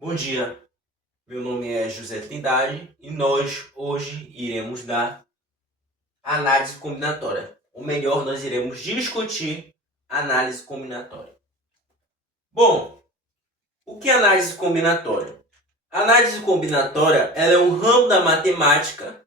Bom dia, meu nome é José Trindade e nós hoje iremos dar análise combinatória. Ou melhor, nós iremos discutir análise combinatória. Bom, o que é análise combinatória? A análise combinatória ela é um ramo da matemática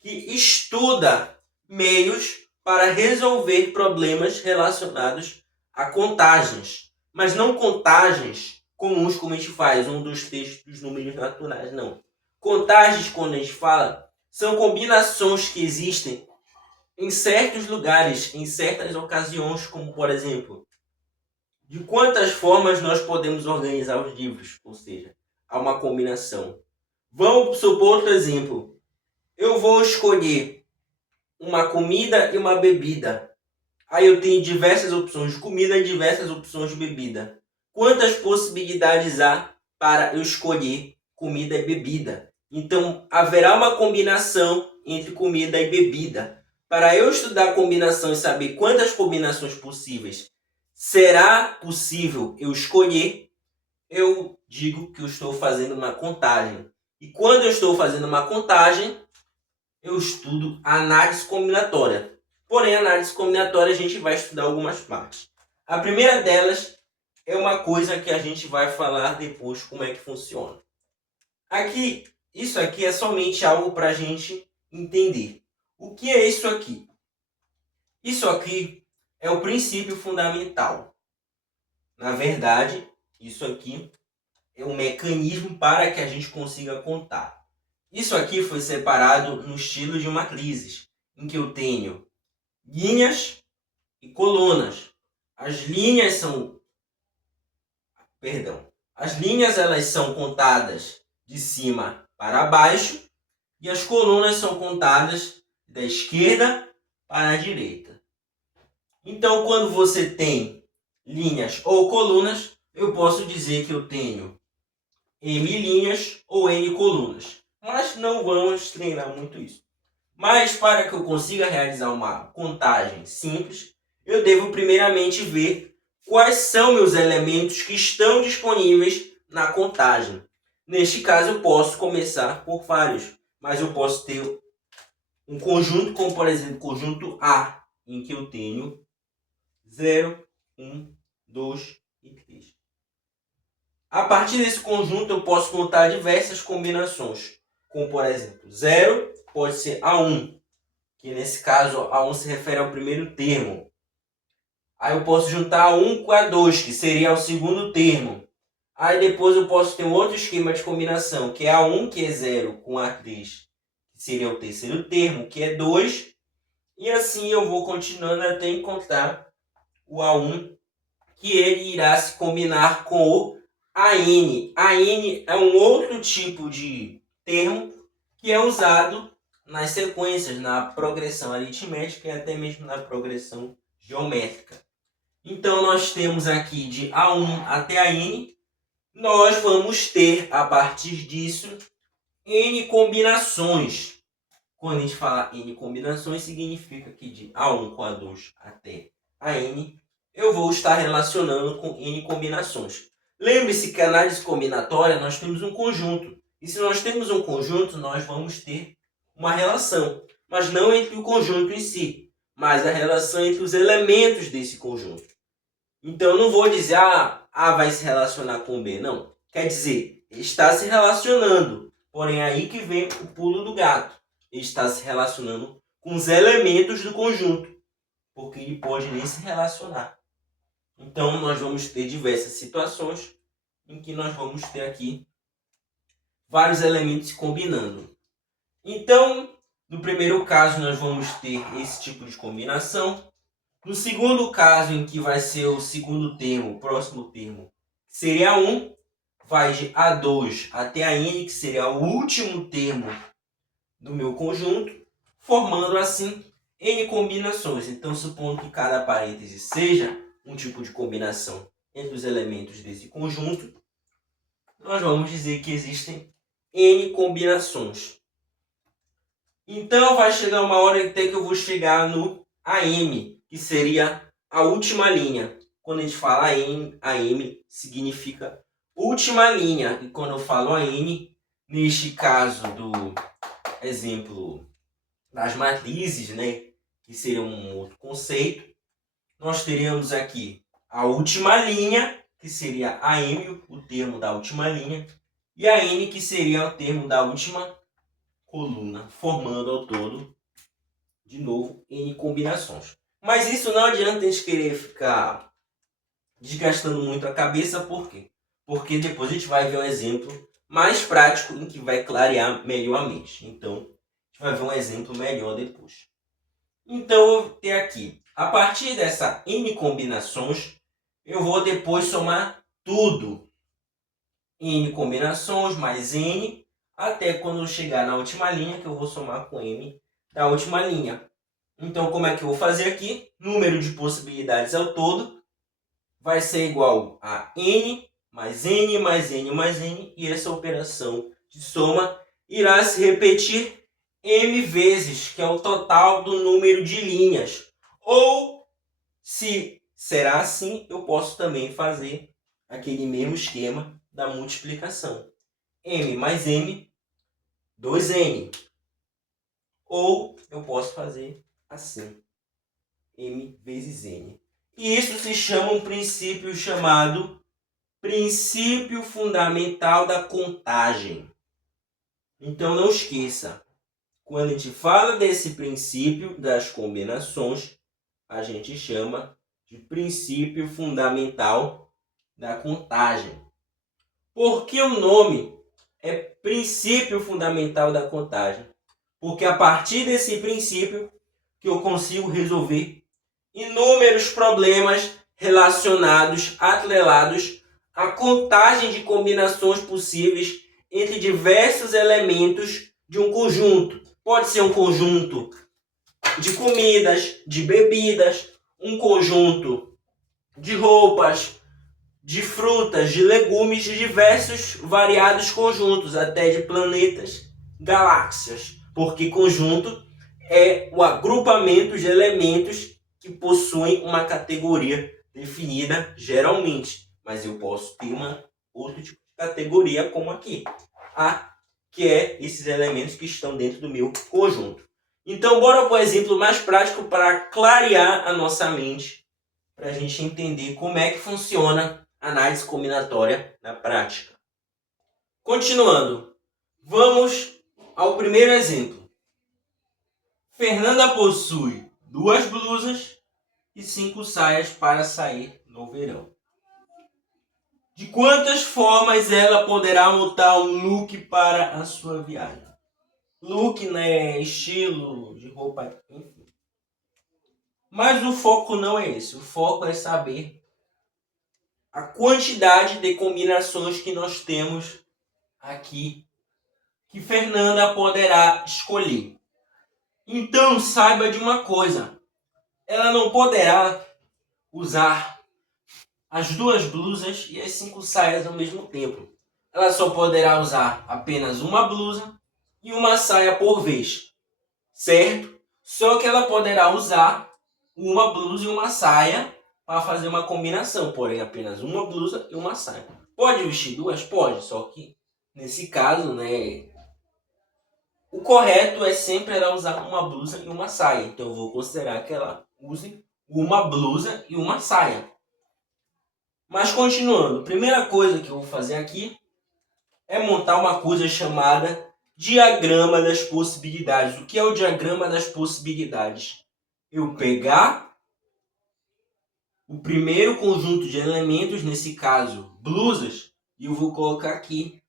que estuda meios para resolver problemas relacionados a contagens, mas não contagens comuns como a gente faz, 1, 2, 3 dos números naturais, não. Contagens, quando a gente fala, são combinações que existem em certos lugares, em certas ocasiões, como por exemplo, de quantas formas nós podemos organizar os livros, ou seja, há uma combinação. Vamos supor outro exemplo. Eu vou escolher uma comida e uma bebida. Aí eu tenho diversas opções de comida e diversas opções de bebida. Quantas possibilidades há para eu escolher comida e bebida? Então, haverá uma combinação entre comida e bebida. Para eu estudar a combinação e saber quantas combinações possíveis será possível eu escolher, eu digo que eu estou fazendo uma contagem. E quando eu estou fazendo uma contagem, eu estudo a análise combinatória. Porém, a análise combinatória a gente vai estudar algumas partes. A primeira delas é uma coisa que a gente vai falar depois como é que funciona. Isso aqui é somente algo para a gente entender. O que é isso aqui? Isso aqui é o princípio fundamental. Na verdade, isso aqui é um mecanismo para que a gente consiga contar. Isso aqui foi separado no estilo de matrizes, em que eu tenho linhas e colunas. As linhas são, as linhas elas são contadas de cima para baixo e as colunas são contadas da esquerda para a direita. Então, quando você tem linhas ou colunas, eu posso dizer que eu tenho M linhas ou N colunas. Mas não vamos treinar muito isso. Mas para que eu consiga realizar uma contagem simples, eu devo primeiramente ver quais são meus elementos que estão disponíveis na contagem. Neste caso, eu posso começar por vários, mas eu posso ter um conjunto, como por exemplo, o conjunto A, em que eu tenho 0, 1, 2 e 3. A partir desse conjunto, eu posso contar diversas combinações, como por exemplo, 0 pode ser A1, que nesse caso A1 se refere ao primeiro termo. Aí eu posso juntar A1 com A2, que seria o segundo termo. Aí depois eu posso ter um outro esquema de combinação, que é A1, que é 0, com A3, que seria o terceiro termo, que é 2. E assim eu vou continuando até encontrar o A1, que ele irá se combinar com o AN. AN é um outro tipo de termo que é usado nas sequências, na progressão aritmética e até mesmo na progressão geométrica. Então, nós temos aqui de A1 até a N. Nós vamos ter, a partir disso, N combinações. Quando a gente fala N combinações, significa que de A1 com A2 até a N, eu vou estar relacionando com N combinações. Lembre-se que a análise combinatória, nós temos um conjunto. E se nós temos um conjunto, nós vamos ter uma relação. Mas não entre o conjunto em si, mas a relação entre os elementos desse conjunto. Então eu não vou dizer A vai se relacionar com B, não. Quer dizer, está se relacionando. Porém, aí que vem o pulo do gato. Ele está se relacionando com os elementos do conjunto, porque ele pode nem se relacionar. Então nós vamos ter diversas situações em que nós vamos ter aqui vários elementos se combinando. Então, no primeiro caso, nós vamos ter esse tipo de combinação. No segundo caso, em que vai ser o segundo termo, o próximo termo, seria A1, vai de A2 até a N, que seria o último termo do meu conjunto, formando assim N combinações. Então, supondo que cada parêntese seja um tipo de combinação entre os elementos desse conjunto, nós vamos dizer que existem N combinações. Então, vai chegar uma hora até que eu vou chegar no AM, que seria a última linha. Quando a gente fala AM significa última linha. E quando eu falo a N, neste caso do exemplo das matrizes, né, que seria um outro conceito, nós teríamos aqui a última linha, que seria a M, o termo da última linha, e a N, que seria o termo da última coluna, formando ao todo, de novo, N combinações. Mas isso não adianta a gente querer ficar desgastando muito a cabeça, por quê? Porque depois a gente vai ver um exemplo mais prático em que vai clarear melhor a mente. Então, a gente vai ver um exemplo melhor depois. Então, eu vou ter aqui, a partir dessa N combinações, eu vou depois somar tudo. N combinações mais N, até quando eu chegar na última linha, que eu vou somar com M da última linha. Então, como é que eu vou fazer aqui? Número de possibilidades ao todo vai ser igual a N mais N mais N mais N, e essa operação de soma irá se repetir M vezes, que é o total do número de linhas. Ou, se será assim, eu posso também fazer aquele mesmo esquema da multiplicação. M mais M, 2N. Ou eu posso fazer assim, M vezes N. E isso se chama um princípio chamado princípio fundamental da contagem. Então não esqueça, quando a gente fala desse princípio das combinações, a gente chama de princípio fundamental da contagem. Por que o nome é princípio fundamental da contagem? Porque a partir desse princípio que eu consigo resolver inúmeros problemas relacionados, atrelados à contagem de combinações possíveis entre diversos elementos de um conjunto. Pode ser um conjunto de comidas, de bebidas, um conjunto de roupas, de frutas, de legumes, de diversos variados conjuntos, até de planetas, galáxias, porque conjunto é o agrupamento de elementos que possuem uma categoria definida geralmente, mas eu posso ter uma outro tipo de categoria como aqui, que é esses elementos que estão dentro do meu conjunto. Então, bora para o exemplo mais prático para clarear a nossa mente, para a gente entender como é que funciona a análise combinatória na prática. Continuando, vamos ao primeiro exemplo. Fernanda possui 2 blusas e 5 saias para sair no verão. De quantas formas ela poderá montar um look para a sua viagem? Look, né? Estilo de roupa, enfim. Mas o foco não é esse. O foco é saber a quantidade de combinações que nós temos aqui que Fernanda poderá escolher. Então saiba de uma coisa. Ela não poderá usar as 2 blusas e as 5 saias ao mesmo tempo. Ela só poderá usar apenas uma blusa e uma saia por vez, certo? Só que ela poderá usar uma blusa e uma saia para fazer uma combinação, porém apenas uma blusa e uma saia. Pode vestir 2? Pode, só que nesse caso, né, o correto é sempre ela usar uma blusa e uma saia. Então eu vou considerar que ela use uma blusa e uma saia. Mas continuando, a primeira coisa que eu vou fazer aqui é montar uma coisa chamada diagrama das possibilidades. O que é o diagrama das possibilidades? Eu pegar o primeiro conjunto de elementos, nesse caso blusas, e eu vou colocar aqui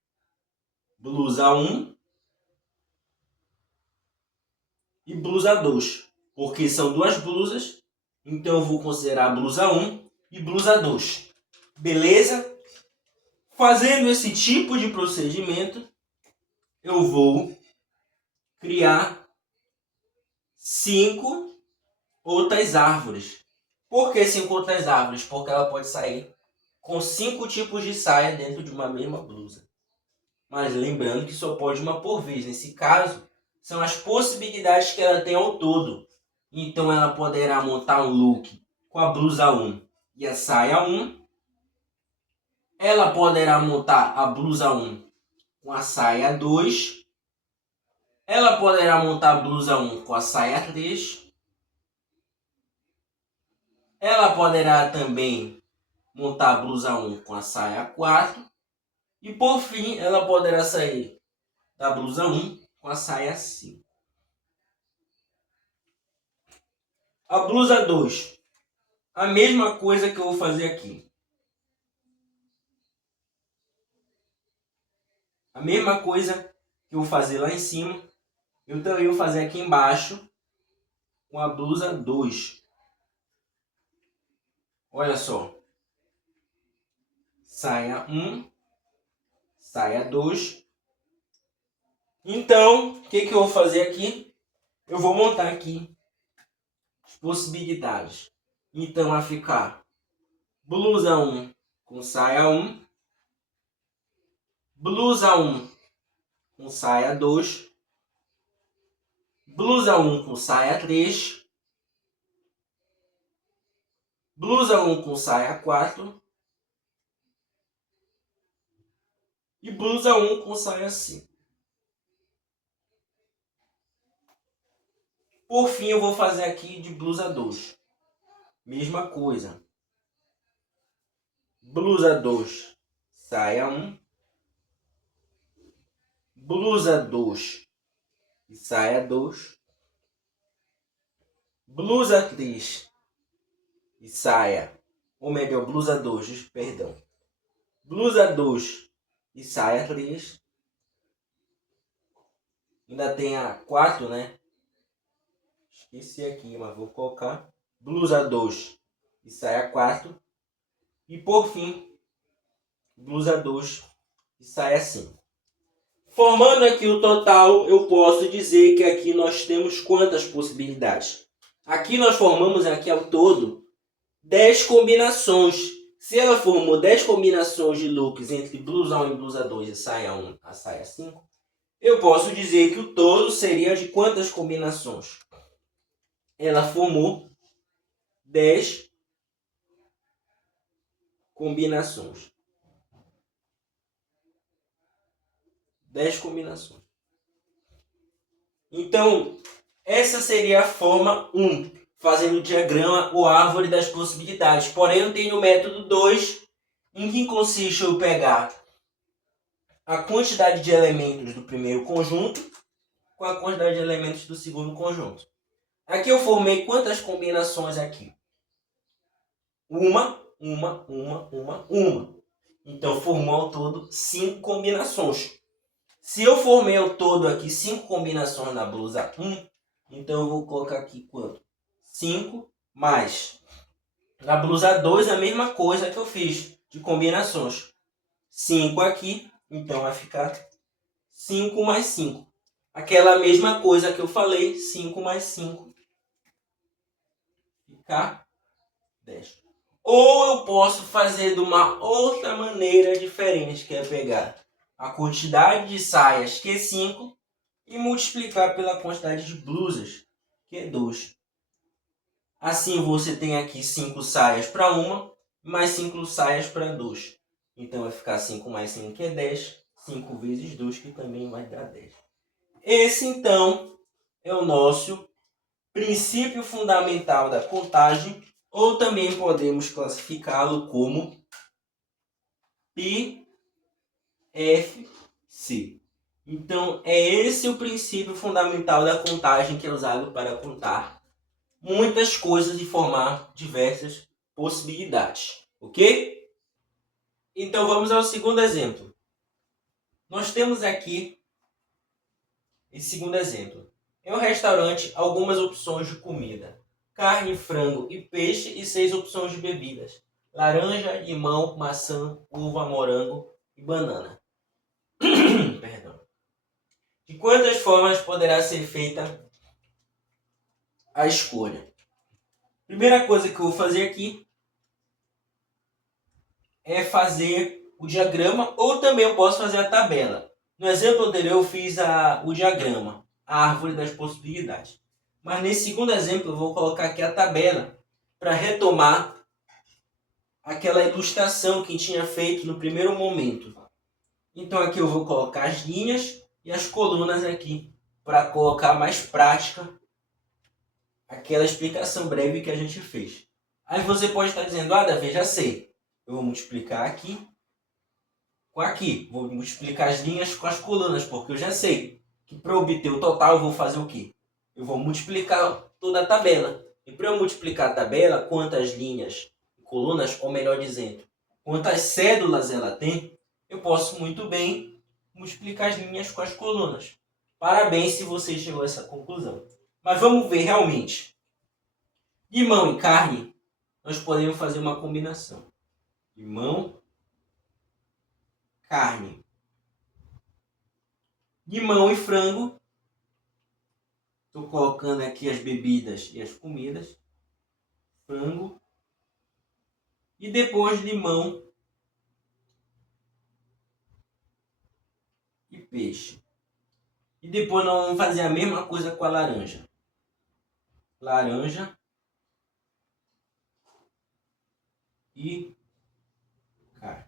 blusa 1 e blusa 2, porque são 2 blusas, então eu vou considerar blusa 1 e blusa 2. Beleza? Fazendo esse tipo de procedimento, eu vou criar 5 outras árvores. Por que 5 outras árvores? Porque ela pode sair com 5 tipos de saia dentro de uma mesma blusa. Mas lembrando que só pode uma por vez. Nesse caso, são as possibilidades que ela tem ao todo. Então ela poderá montar um look com a blusa 1 e a saia 1. ela poderá montar a blusa 1 com a saia 2. Ela poderá montar a blusa 1 com a saia 3. Ela poderá também montar a blusa 1 com a saia 4. E por fim, ela poderá sair da blusa 1 com a saia 5. A blusa 2, a mesma coisa que eu vou fazer aqui. A mesma coisa que eu vou fazer lá em cima, eu também vou fazer aqui embaixo com a blusa 2. Olha só. Saia 1, saia 2. Então, o que eu vou fazer aqui? Eu vou montar aqui as possibilidades. Então, vai ficar blusa 1 com saia 1, blusa 1 com saia 2, blusa 1 com saia 3, blusa 1 com saia 4 e blusa 1 com saia 5. Por fim, eu vou fazer aqui de blusa 2. Mesma coisa. Blusa 2, saia 1. Blusa 2 e saia 2. Blusa 3 e saia. Ou melhor, blusa 2, perdão. Blusa 2 e saia 3. Ainda tem a 4, né? Esqueci aqui, mas vou colocar. Blusa 2 e saia 4. E por fim, blusa 2 e saia 5. Formando aqui o total, eu posso dizer que aqui nós temos quantas possibilidades? Aqui nós formamos aqui ao todo 10 combinações. Se ela formou 10 combinações de looks entre blusa 1 e blusa 2 e saia 1 a saia 5, eu posso dizer que o todo seria de quantas combinações? Ela formou 10 combinações. 10 combinações. Então, essa seria a forma 1, fazendo o diagrama ou árvore das possibilidades. Porém, eu tenho o método 2, em que consiste eu pegar a quantidade de elementos do primeiro conjunto com a quantidade de elementos do segundo conjunto. Aqui eu formei quantas combinações aqui? Uma. Então, formou ao todo 5 combinações. Se eu formei ao todo aqui 5 combinações na blusa 1, então eu vou colocar aqui quanto? 5 mais. Na blusa 2, a mesma coisa que eu fiz de combinações. 5 aqui, então vai ficar 5 mais 5. Aquela mesma coisa que eu falei, 5 mais 5. Fica 10. Ou eu posso fazer de uma outra maneira diferente, que é pegar a quantidade de saias, que é 5, e multiplicar pela quantidade de blusas, que é 2. Assim você tem aqui 5 saias para uma, mais 5 saias para 2. Então vai ficar 5 mais 5, que é 10. 5 vezes 2, que também vai dar 10. Esse, então, é o nosso princípio fundamental da contagem, ou também podemos classificá-lo como PFC. Então, é esse o princípio fundamental da contagem, que é usado para contar muitas coisas e formar diversas possibilidades. Ok? Então, vamos ao segundo exemplo. Nós temos aqui esse segundo exemplo. Em um restaurante, algumas opções de comida: carne, frango e peixe, e 6 opções de bebidas: laranja, limão, maçã, uva, morango e banana. Perdão. De quantas formas poderá ser feita a escolha? Primeira coisa que eu vou fazer aqui é fazer o diagrama, ou também eu posso fazer a tabela. No exemplo anterior eu fiz o diagrama, a árvore das possibilidades. Mas nesse segundo exemplo eu vou colocar aqui a tabela para retomar aquela ilustração que tinha feito no primeiro momento. Então aqui eu vou colocar as linhas e as colunas aqui, para colocar mais prática aquela explicação breve que a gente fez. Aí você pode estar dizendo, Davi, já sei. Eu vou multiplicar aqui com aqui. Vou multiplicar as linhas com as colunas, porque eu já sei que para obter o total eu vou fazer o quê? Eu vou multiplicar toda a tabela. E para eu multiplicar a tabela, quantas linhas e colunas, ou melhor dizendo, quantas cédulas ela tem, eu posso muito bem multiplicar as linhas com as colunas. Parabéns se você chegou a essa conclusão. Mas vamos ver realmente. Limão e carne, nós podemos fazer uma combinação. Limão, carne. Limão e frango. Estou colocando aqui as bebidas e as comidas. Frango. E depois limão e peixe. E depois nós vamos fazer a mesma coisa com a laranja. Laranja e carne.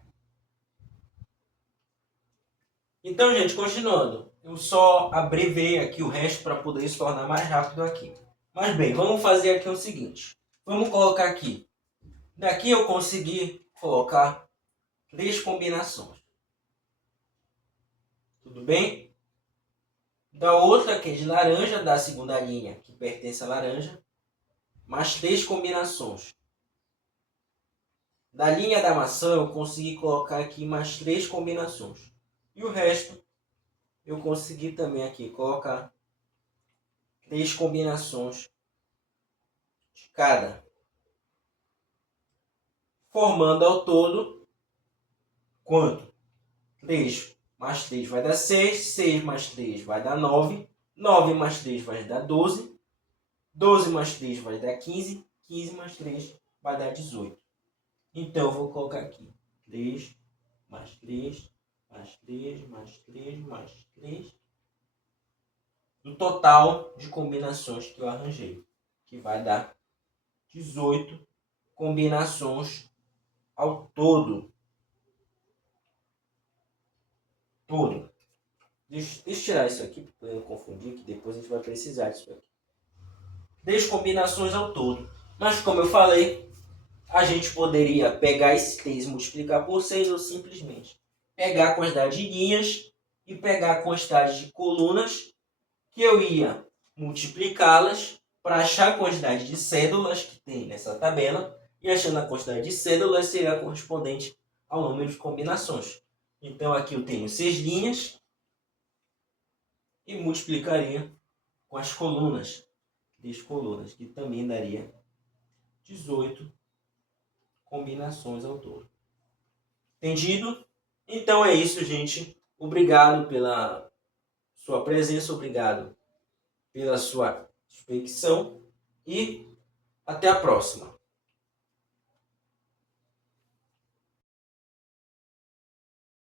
Então, gente, continuando. Eu só abreviei aqui o resto para poder se tornar mais rápido aqui. Mas bem, vamos fazer aqui o seguinte. Vamos colocar aqui. Daqui eu consegui colocar 3 combinações. Tudo bem? Da outra, que é de laranja, da segunda linha, que pertence à laranja, mais 3 combinações. Da linha da maçã, eu consegui colocar aqui mais 3 combinações. E o resto, eu consegui também aqui colocar 3 combinações de cada. Formando ao todo, quanto? 3 mais 3 vai dar 6, 6 mais 3 vai dar 9, 9 mais 3 vai dar 12, 12 mais 3 vai dar 15, 15 mais 3 vai dar 18. Então, eu vou colocar aqui 3 mais 3, mais 3, mais 3, mais 3. Do total de combinações que eu arranjei, que vai dar 18 combinações ao todo. Deixa eu tirar isso aqui para eu não confundir, que depois a gente vai precisar disso aqui. 10 combinações ao todo. Mas como eu falei, a gente poderia pegar esse 3 e multiplicar por 6 ou simplesmente pegar a quantidade de linhas e pegar a quantidade de colunas, que eu ia multiplicá-las para achar a quantidade de cédulas que tem nessa tabela, e achando a quantidade de cédulas seria correspondente ao número de combinações. Então aqui eu tenho 6 linhas e multiplicaria com as colunas, 3 colunas, que também daria 18 combinações ao todo. Entendido? Então é isso, gente. Obrigado pela sua presença, obrigado pela sua inspeção e até a próxima.